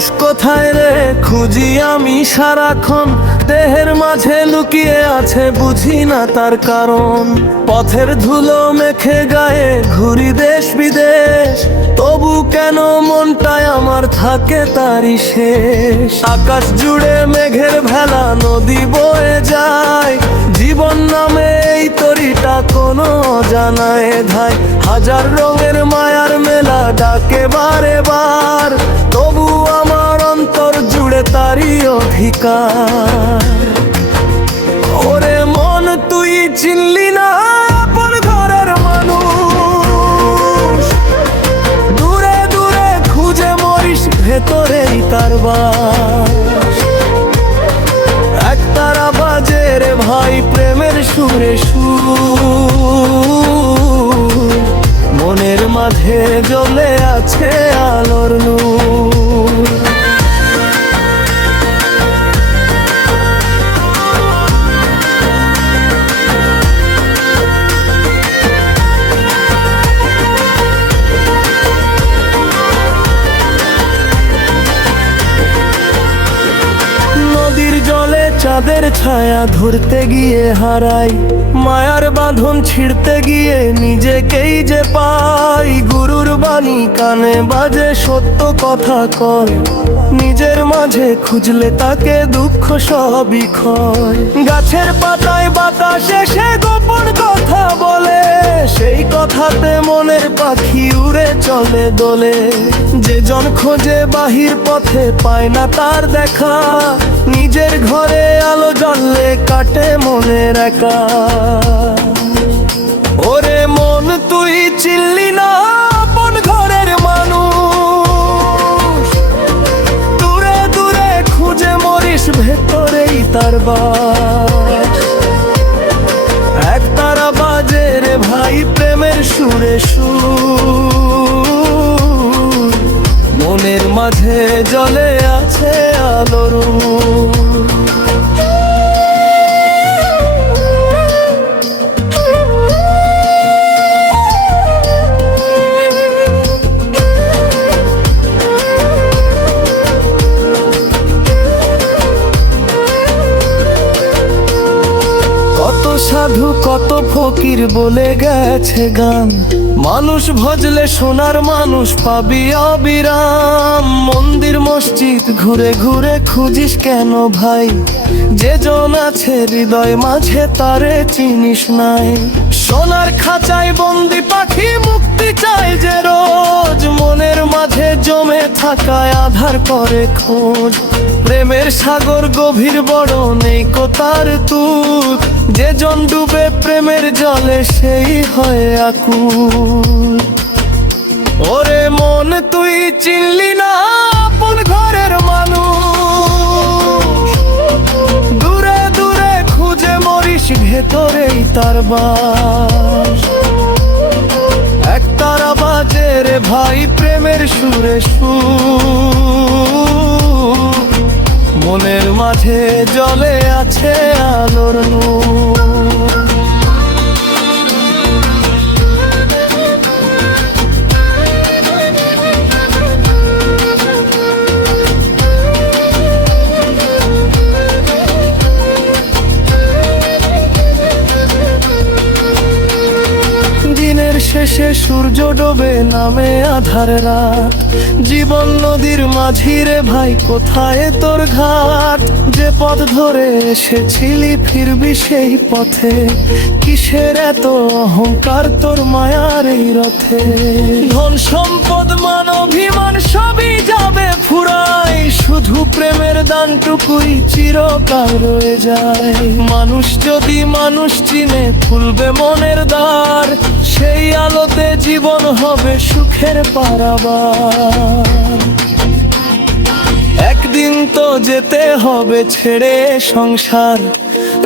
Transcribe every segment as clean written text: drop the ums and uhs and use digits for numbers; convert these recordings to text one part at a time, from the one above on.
মানুষ কোথায় রে খুঁজি আমি সারাক্ষণ, দেহের মাঝে লুকিয়ে আছে বুঝি না তার কারণ। পথের ধুলো মেখে গায়ে ঘুরি দেশ বিদেশ, তবু কেন মনটায় আমার থাকে তারই শেষ। আকাশ জুড়ে মেঘের ভেলা নদী বয়ে যায়, জীবন নামে এই তরিটা কোনো অজানায় ধায়। হাজার রঙের মায়ার মেলা ডাকে বারে বার, তবু আমার অন্তর জুড়ে তারই অধিকার। ওরে মন তুই চিনলি না আপন ঘরের মানুষ, দূরে দূরে খুঁজে মরিস ভেতরেই তার বাস। একতারা বাজে রে ভাই প্রেমের সুরে সুর, মনের মাঝে জ্বলে আছে আলোর নূর। নদীর জলে চাঁদের ছায়া ধরতে গিয়ে হারাই, মায়ার বাঁধন ছিঁড়তে গিয়ে নিজেকেই যে পাই। গুরুর বাণী কানে বাজে সত্য কথা কয়, নিজের মাঝে খুঁজলে তাকে দুঃখ সবই ক্ষয়। গাছের পাতায় বাতাস এসে গোপন কথা বলে, সেই কথাতে মনের পাখি উড়ে চলে দোলে। যে জন খোঁজে বাহির পথে পায় না তার দেখা, নিজের ঘরে আলো জ্বললে কাটে মনের একা। ওরে মন তুই চিনলি না আপন ঘরের মানুষ, দূরে দূরে খুঁজে মরিস ভেতরেই তার বাস। একতারা বাজে রে ভাই প্রেমের সুরে সুর, মনের মাঝে জ্বলে আছে আলোর নূর। কত সাধু কত ফকির বলে গেছে গান, মানুষ ভজলে সোনার মানুষ পাবি অবিরাম। মন্দির মসজিদ ঘুরে ঘুরে খুঁজিস কেন ভাই, যে জন আছে হৃদয় মাঝে তারে চিনিস নাই। সোনার খাঁচায় বন্দি পাখি মুক্তি চায় যে রোজ, মনের মাঝে জমে থাকায় আধার করে খোঁজ। প্রেমের সাগর গভীর বড় নেই কোতার তুত, যে জন ডুবে প্রেমের জলে সেই হয় আকুল। ওরে মন তুই চিনলি না আপন ঘরের মানুষ, দূরে দূরে খুঁজে মরিস ভেতরেই তার বাস। একতারা বাজে রে ভাই প্রেমের সুরে সুর, মনের মাঝে জ্বলে আছে আলোর নূর। শেষে সূর্য ডোবে নামে আধার রাত, জীবন নদীর মাঝিরে ভাই কোথায় তোর ঘাট। যে পথ ধরে এসেছিলি ফিরবি সেই পথে, কিসের এত অহংকার তোর মায়ার এই রথে। ধন সম্পদ মান অভিমান সবই যাবে ফুরাই, শুধু প্রেমের দানটুকুই চিরকাল রয়ে যায়। মানুষ যদি মানুষ চিনে খুলবে মনের দ্বার, সেই আলোতে জীবন হবে সুখের পারাবার। একদিন তো যেতে হবে ছেড়ে সংসার,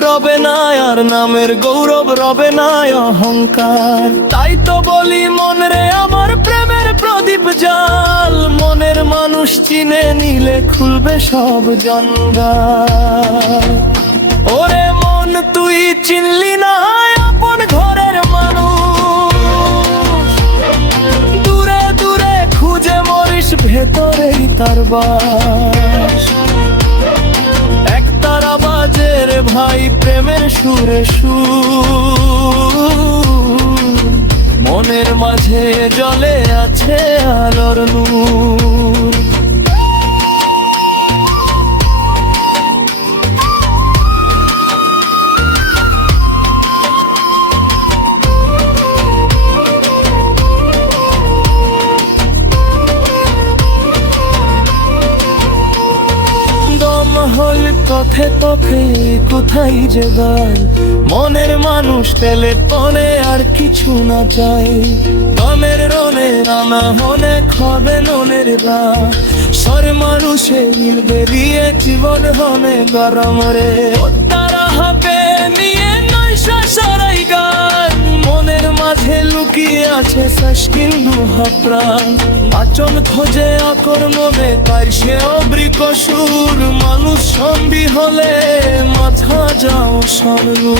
রবে না আর নামের গৌরব, রবে না অহংকার। তাই তো বলি মন রে আমার প্রেমের প্রদীপ জাল, মনের মানুষ চিনে নিলে খুলবে সব জঞ্জাল। ওরে মন তুই চিনলি না আপন ঘরের মানুষ, দূরে দূরে খুঁজে মরিস ভেতরেই তার বাস। এক তারা বাজের ভাই প্রেমের সুরে সুর, মনের মাঝে জ্বলে আছে আলোর নূর। হল পথে পথে কোথায় যে গান, মনের মানুষ তেলে পনে আর কিছু না চাই। দমের রনে রানা হনে খবে ননের রা, সর মানুষে মিল বেরিয়ে জীবন হনে গরম রে। তারা হবে নিয়ে নয়শা সরাই গান, মনের মাঝে লুকিয়ে আছে সস্কিন্দু হাপ্রাণ। বাচন খোঁজে আকর মনে তাই সে অবৃক সুর, মানুষ সন্ধি হলে মাথা যাও সরু।